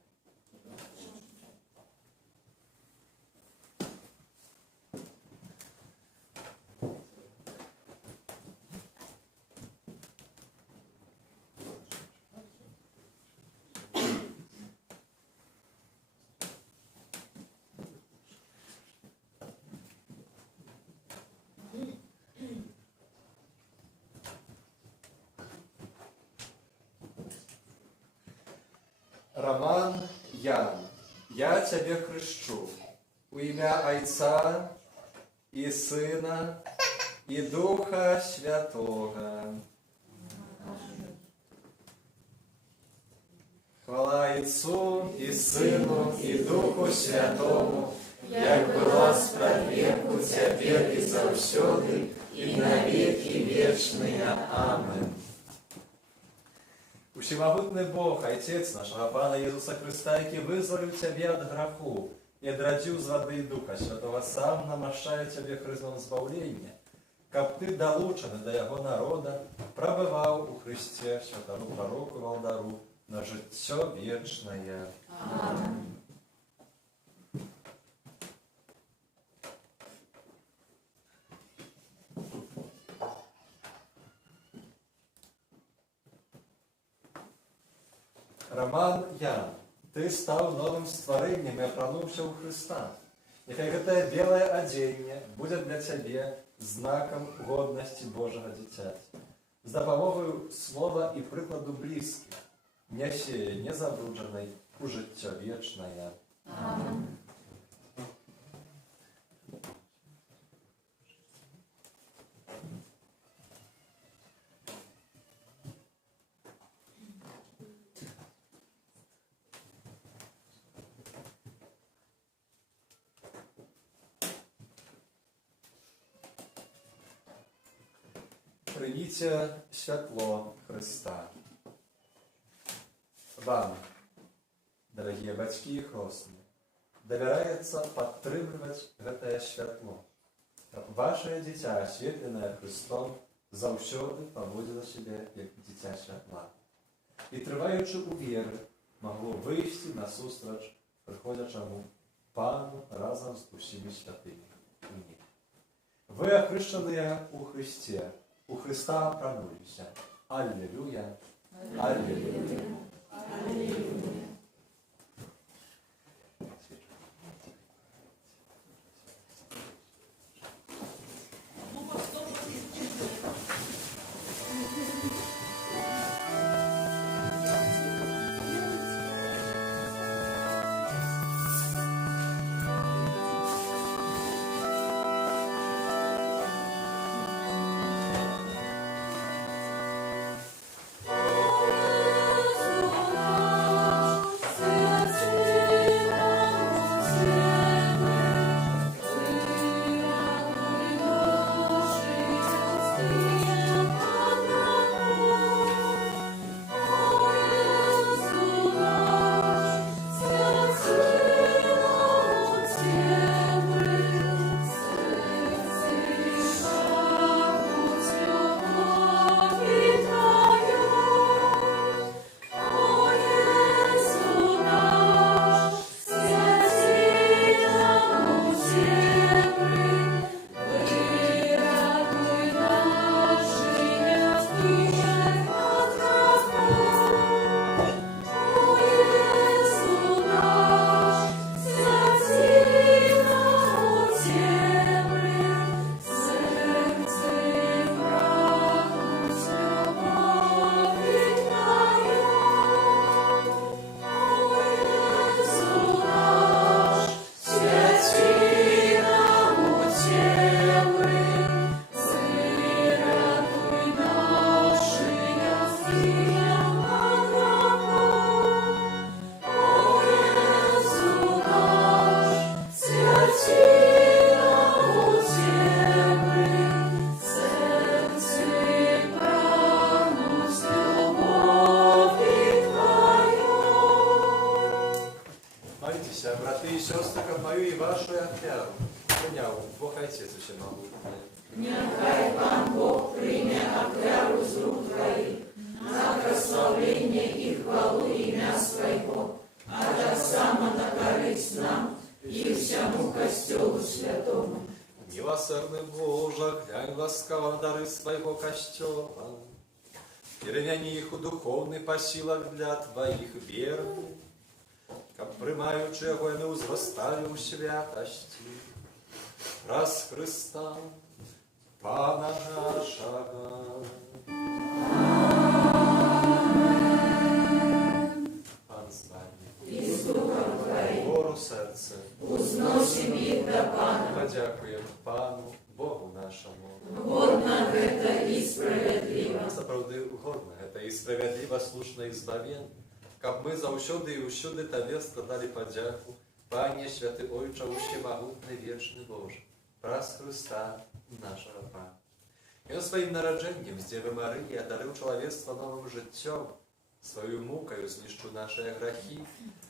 Роман Ян, я Тебе хрещу у ім'я Айца і Сина і Духа Святого. Хвала Отцу і Сину і Духу Святому, як була спрадвеку, цяпер і заўсёды, і на веки вечные. Амин. Усемагутны Бог, Отец нашего Пана Иисуса Христа, які вызволив Тебе от граху и отрадил з воды и Духа Святого, сам намашчае Тебе хризмом збавлення, каб Ты, долучений до Його народа, пробывал у Христе святому пророку Валдару на життя вечное. Амин. Роман Ян, ты стаў новым стварэннем і апрануўся ў Хрыста. Няхай гэтае белае адзенне будзе для цябе знакам годнасці Божага дзіцяці. З дапамогаю слова і прыкладу блізкіх нясе незабруджанай у жыццё вечнае. Амин. Прийміться святло Христа. вам, дорогие бацькі і хросны, давяраецца падтрымліваць гэтае святло, каб вашае дзіця, асветленае Христом, заўсёды паводзіла сябе як дзіця святла. І трываючы ў веры, магло выйсці насустрач прыходзячаму Пану разам з усімі святымі у небе. Вы ахрышчаныя ў Христе, у Христа апрануліся. Аллилуйя! Аллилуйя! Аллилуйя. Нехай Пан Бог прийме отряру з рук Твоих, на прославление и хвалу имя Своего, а так само на корысть нам и всему Костелу Святому. Милосердный Боже, глянь ласкаво на дары своего Костела, перемяни их у духовный посилок для Твоих верных, как приймаючи його, ми узростали у святості. Раз Христа, Пана нашого. Пан з вами. И с Духом Твоим Гору серце. узносим их до Пана. Подякуємо Пану, Богу нашому. Годно это и справедливо. Сапраўды угодно, гэта і справядліва, слушна і збавенна, каб мы заўсёды і ўсюды Табе складалі падзяку, Пане святы Ойча, усемагутны вечны Боже, праз Христа нашага Пана. Ён сваім нараджэннем з Дзевы Марыі адарыў чалавецтва новым жыццём, сваёю мукаю знішчыў нашыя грахі,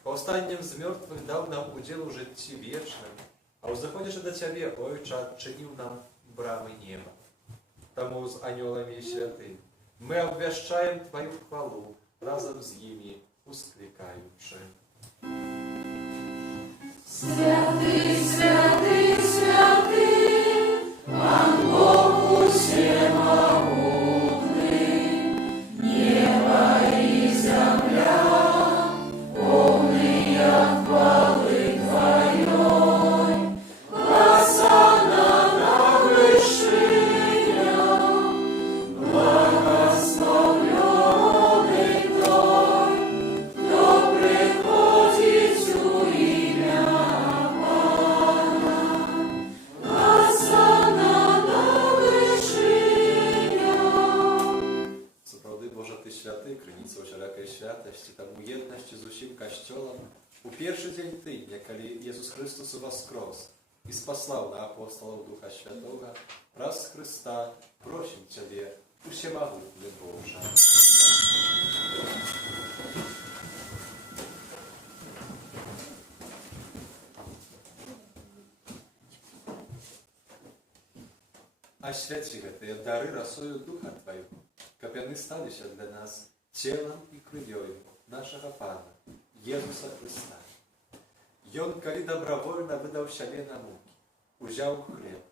паўстаннем з мёртвых даў нам удзел у жыцці вечным, а ўзыходзячы да Цябе, Ойча, адчыніў нам брамы неба. Таму з анёламі і святымі мы абвяшчаем Тваю хвалу разам з імі, усклікаючы. Святый, святый, святый, Пан Бог всемогутный, небо и земля, полные хвалы Твоей, Хосанна на вышинях, благословленный Той, кто приходит у имя Пана. Хосанна на вышинях. Сапраўды, Божа, Ты святы, крыніца усялякай святасці, там у єднасці з усім Касцёлам. У першы дзень тыдня, калі Jesús Христос воскрос і спаслаў на апостолаў Духа Святога, праз Христа просім Цябе, усемагутны Божа. Освяти гэтыя дары расою Духа Твайго, каб яны сталіся для нас целом і крывёю нашага Пана, Езуса Христа. Ён, калі добровольно выдаў сябе на мукі, узяў хлеб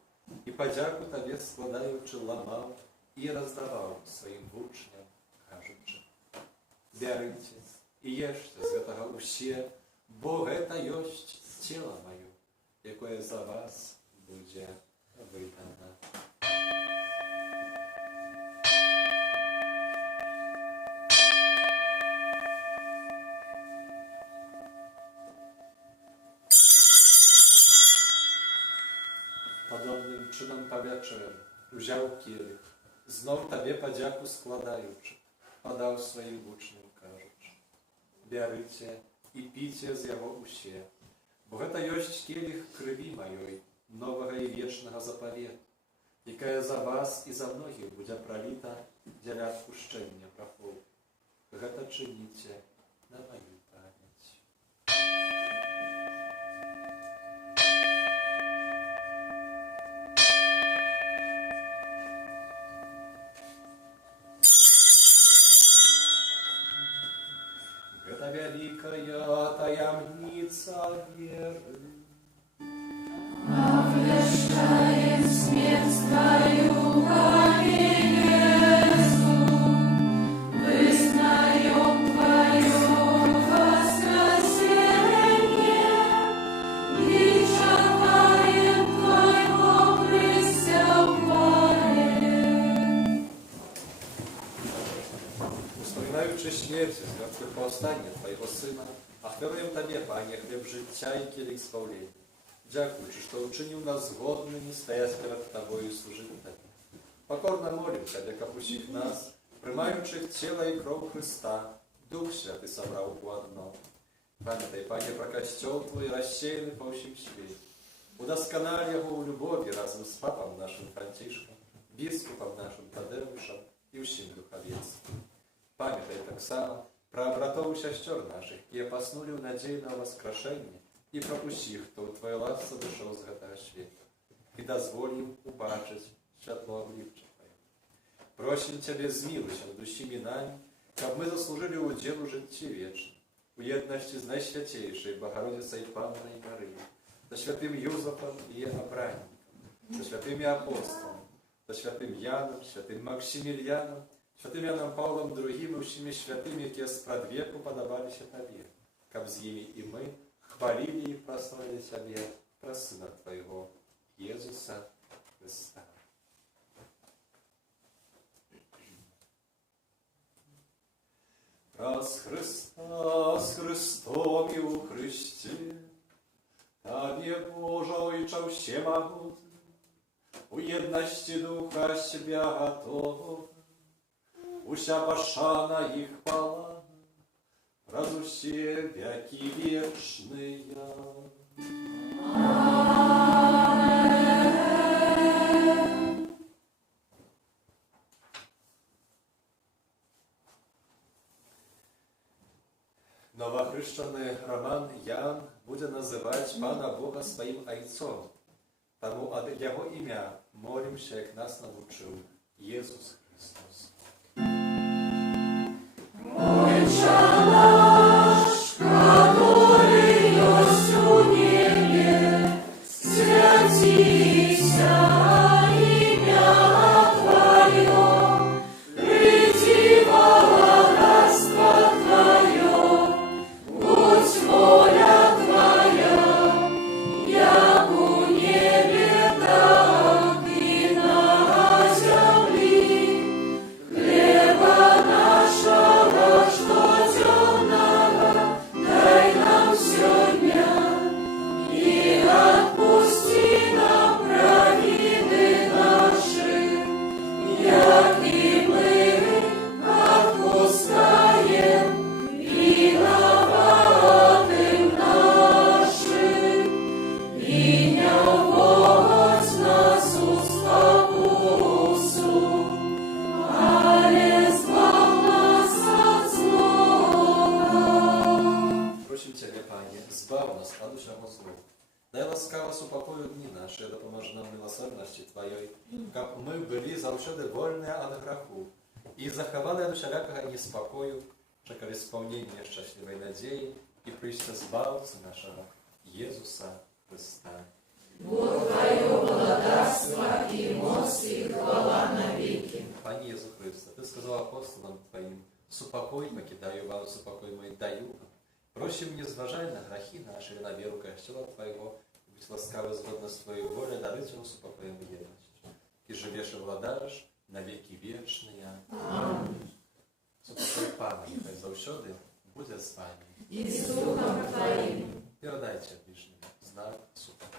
і падзяку Табе складаючы ламаў і раздаваў сваім вучням, кажучы: бярыце і ешце з гэтага ўсе, бо гэта ёсць цела маё, якое за вас будзе выдана. Падобным чынам па вячэры узяў келіх, зноў Табе падзяку складаючы, падаў сваім вучням, кажучы: бярыце і піце з яго ўсе, бо гэта ёсць келіх крыві маёй, новага і вечнага запавету, якая за вас і за многіх будзе праліта дзеля адпушчэння грахоў. Гэта чыніце на маю памяць. Гэта вялікая таямніца веры. Обвещаем смерть Твою во Иису, вызнаем Твое воскресение и чекаем Твоего прися в хвале. Успоминаючи śmierć i zmartwychwstanie Twojego Syna, ofiaruję Tobie, Panie, chleb życia i kielich spałnienia. Дякуючи, що учинив нас згодними стоять перед Тобою і служити Тобі. Покорно молим Тебе, як усіх нас, приймаючих тіло і кров Христа, Дух Святий собрав у одно. Пам'ятай, Пане, про костел Твой, розсеяний по всім світі. Удоскональ його у любові разом з папом нашим Франтишком, біскупом нашим Тадеушем і всім духовенством. Пам'ятай так само про братов і сестер наших, які поснули в надії на воскрешення, і про усіх, хто у Твоїй ласці дійшов з гэтага світу, і дозволь їм убачити світло обличчя Твоє. Просим Тебе змилуйся над усіми нами, каб ми заслужили удел у житті вічне, у єдності з найсвятейшою Богородицею Панною Марією, со святим Юзефом і Абранімком, со святими апостолами, со святим Яном, святим Максиміліяном, святим Яном Павлом II і всіми святими, які спрадвеку подобалися Тобі, каб з ними і ми хвалили и прославили Тебе про Сына Твоего, Иисуса Христа. Раз Христа с Христом и у Христе, Тебе, Боже, Ойче всемогутный, у едности Духа себя готов, уся пошана их хвала, раз усе веки вечные. Новохрещенный Роман Ян будет называть Пана Бога своим Отцом. Тому от Его имя молимся, как нас научил Иисус Христос. Который есть у небе, святися имя Твое, приди во владарство Твое, будь воля Твоя, як у небе, так и на земле. Хлеба нашего, что Твоей, как мы были завсёды вольные от греху, и заховали от всякого неспокою, чекали исполнения счастливой надеи и прийти Збавця нашего, Иисуса Христа. Бог Твое благодарство и моц и хвала навеки. Пане Иисус Христе, Ты сказал апостолам Твоим, «Супокой покидаю вам, супокой мой даю вам». Просим, не зважай на грехи наши, на веру Костела Твоего, быть ласкавый згодно с Твоей волей, дарить вам супокоем едность. И живешь и владаешь на веки вечные. Аминь. Супокой Пана, нехай завсёды будет с вами. И с Духом Твоим. Передайте ближним знак супокоя.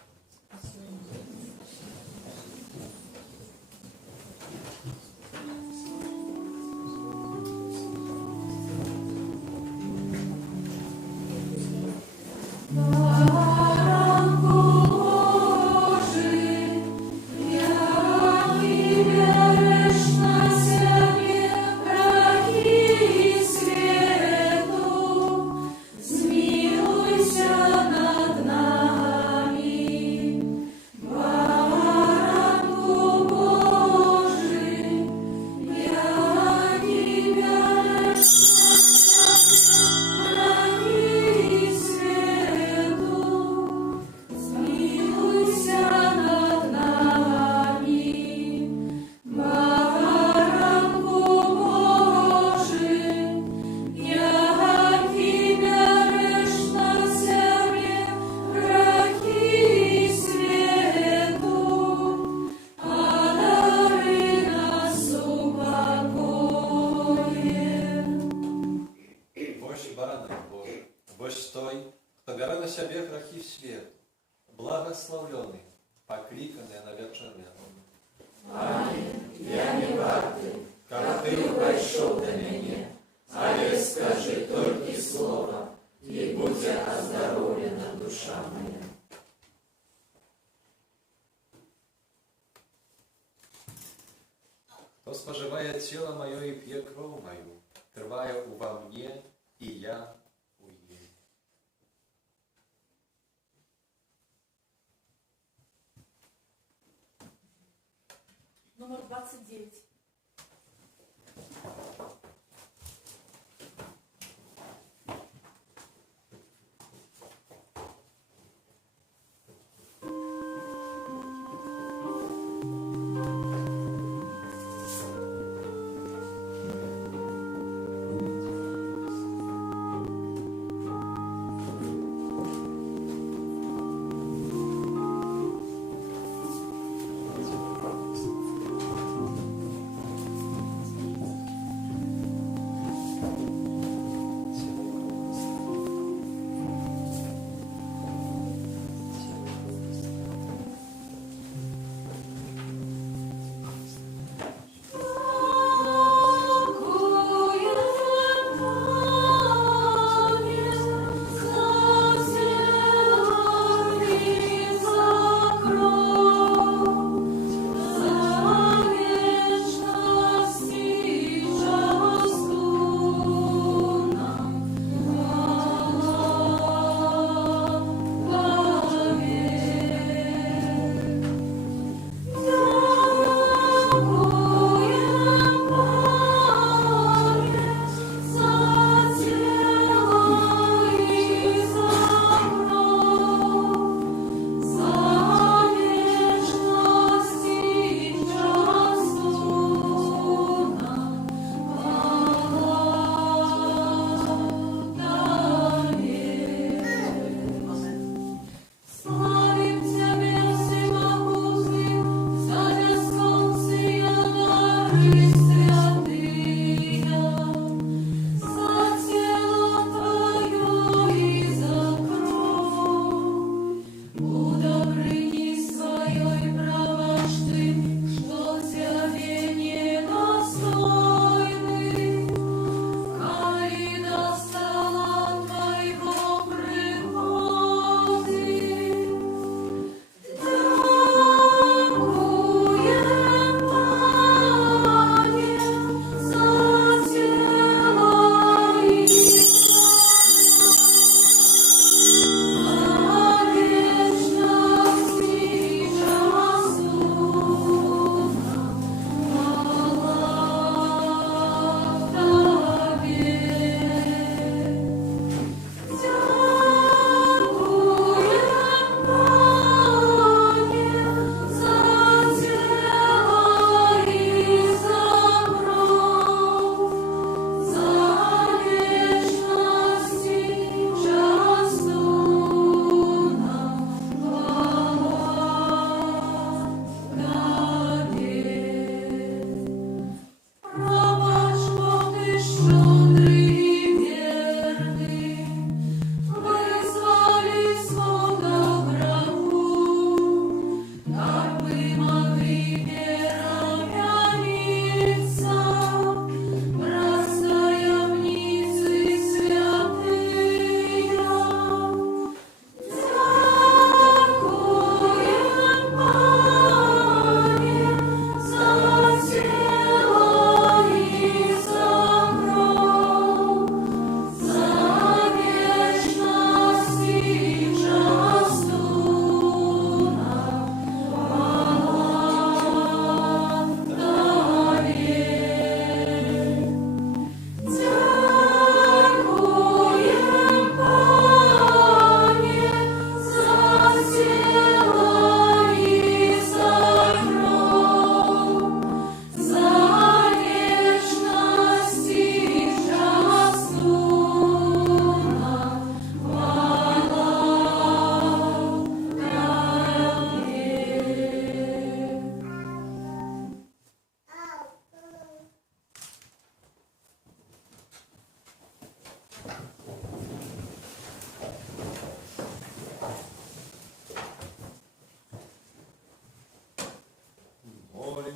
Благословленный, покликанный на вечерне. Аминь. Я не вартый, как Ты прийшов до мене, але скажи только слово, и буде оздоровлена душа моя. Кто споживает тело мое и пьет кровь мою, триває во мне, и я у ней. Номер 29.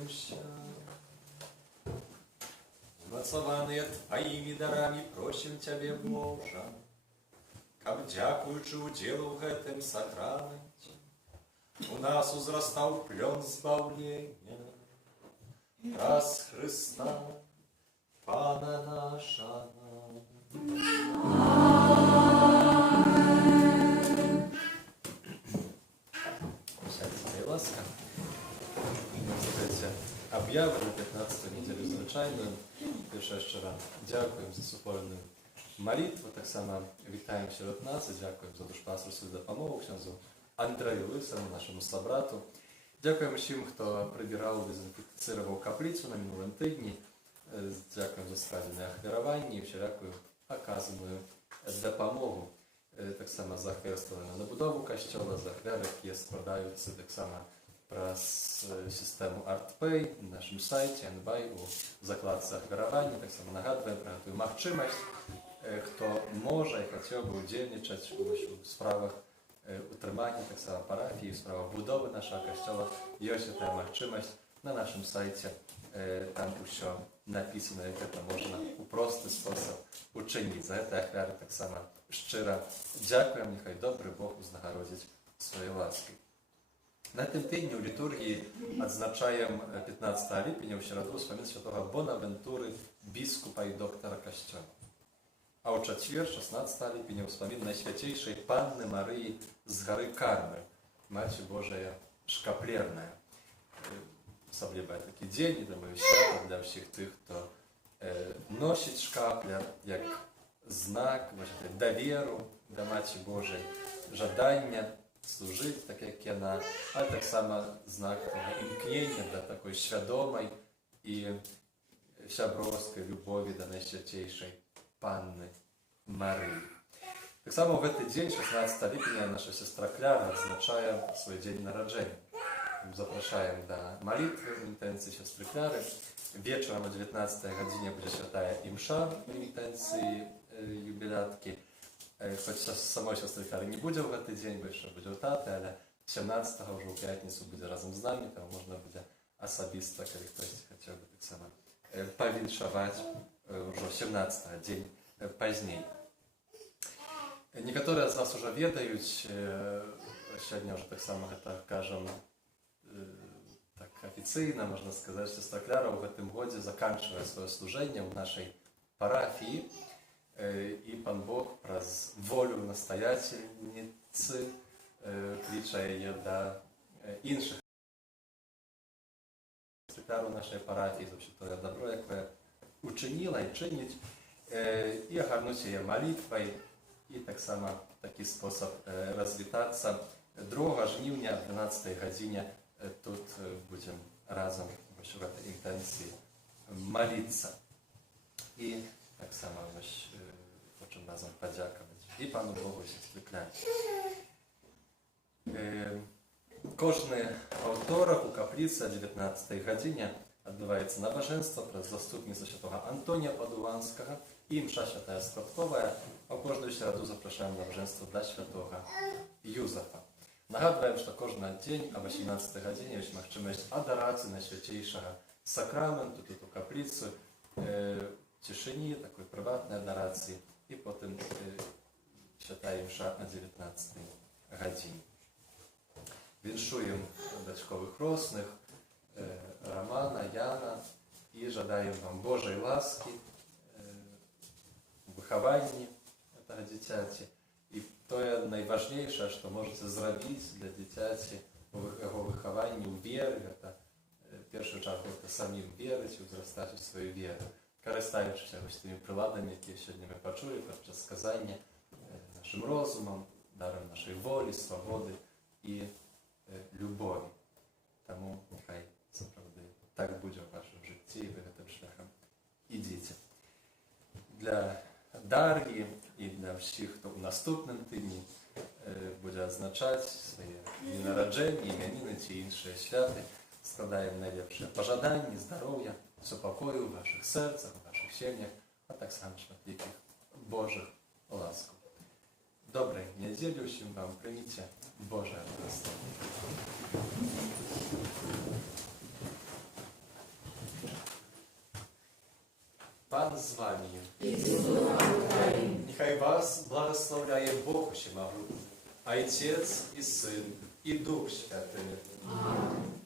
Помолимся. Умацаваныя Тваімі дарамі просім Цябе, Божа, каб, дзякуючы ўдзелу ў гэтым сакраменце, у нас узрастаў плён збаўлення праз Хрыста, Пана нашага. Сядьте, ласка. Об'яви на 15-ту неділю звичайно. Перше ще раз дякуємо за супорну молитву. Так само вітаємо серед нас. Дякуємо за душпастерську допомогу князю Андрею Лисину, нашому слабрату. Дякуємо всім, хто прибирав, дезінфікував каплицю на минулому тижні. Дякуємо за складене ахвярування і всілякою оказаною допомогу. Так само за ахвярство на добудову костьола, за ахвяри, які складаються так само про систему ArtPay на нашому сайті, Анбай, у закладці ахвярування. Так само нагадуємо про ту можливість, хто може і хотів би удільничати у справах утримання, так само парафії, у справах будови нашого костьола. Є ось ця можливість на нашому сайті. Там усе написано, як це можна у простий спосіб учинити. За це ахвяри так само щиро дякуємо, нехай добрий Бог узнагородить своєю ласкою. На тим тижні у літургії відзначаємо 15 липня у середу спомин святого Бонавентури, біскупа і доктора Костьола. А у четвер, 16 липня, у спомин Найсвятейшей Панны Марии с горы Кармель, Матерь Божия Шкаплерная. Особливо такий день, я думаю, свято для всіх тих, хто носить шкаплер, як знак довіру до Матері Божої, жадання служити, так як вона, а так само знак імкнення до такої свідомої і сябровської любові до Найсвятейшої Панни Марії. Так само в цей день, 16 липня, наша сестра Кляра відзначає свій день народження. Запрошаем до молитвы в интенции сестры Кляры. Вечером о 19 године будет святая имша в интенции юбилятки. Хоть самой сестры Кляры не будем в этот день, больше будет таты, але 17-го уже в пятницу будет разом с нами, там можно будет особисто, коли хтось хотел бы так само повіншавать уже 17-го, день поздней. Некоторые из нас уже ведают, сегодня уже так само это кажем, так официально, можно сказать, сестра Кляра в этом году заканчивает свое служение в нашей парафии. И Пан Бог про волю настоятельницы клича ее до інших. Сестра Кляра в нашей парафии, вообще то добро, яке учинила и чинить, и огарнуть ее молитвой, и так само такий способ розвітатися. 2 жнивня о 12 године тут будем разом в этой интенции молиться. И так само хочем разом подяковать и Пану Богу, и сестрі Клярі. Кожний вівторок у каплиці о 19 годині відбувається набоженство про заступництво святого Антонія Падуванського і мша святая Спадкова, а кожну середу запрошуємо набоженство для святого Юзефа. Нагадуємо, що кожен день о 18 годині є можливість адорації Найсвятейшого сакраменту, тут у каплиці, в тишині, такої приватної адорації, і потім святая мша о 19 годині. Віншуємо дочкових росних, Романа, Яна, і жадаємо вам Божої ласки, у вихованні цього дитяті. І то найважніше, що можете зробити для дитяті у його вихованні, у вірі, це в першу чергу самим вірити, зростати у свою віру, користуючись ось тими приладами, які сьогодні ми почули під час сказання, нашим розумом, даром нашої волі, свободи і любові. Тому нехай справді так буде в вашому житті, і ви цим шляхом ідіть. Для Дар'ї і для всіх, хто у наступному тижні буде відзначати свої дні народження, іменини чи інші свята, складаємо найліпше пожадання, здоров'я, супокою в ваших серцях, в ваших сім'ях, а так само швидких Божих ласк. Доброї неділі всім вам, прийміть Боже благословення. Пан з вами. Нехай вас благословляє Бог Всемогутній, Отець і Син, і Дух Святий.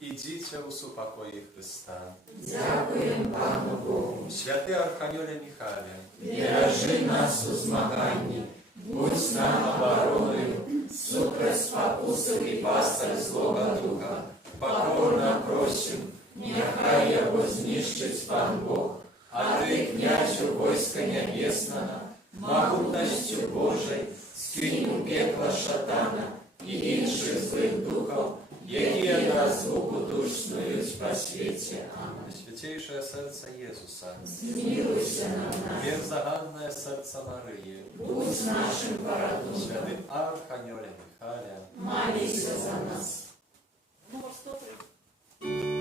Ідіть у супокої Христа. Дякуємо Пану Богу. Святий Архангеле Михайле, Бережи нас у змаганні, будь нам обороною, супроть спокусов і пастор злого духа. Покорно просим, нехай його знищить Пан Бог, а ти, князю войска небесного, могутностью Божой, скинь у пекла шатана і інших злих духов, які на звуку душ снують по світі. Аминь. Святейшее серце Єзуса, Змилуйся над нами, беззаганне серце Марії, будь нашим порятунком, святий Архангеле Михайле, молися за нас. Номер 103.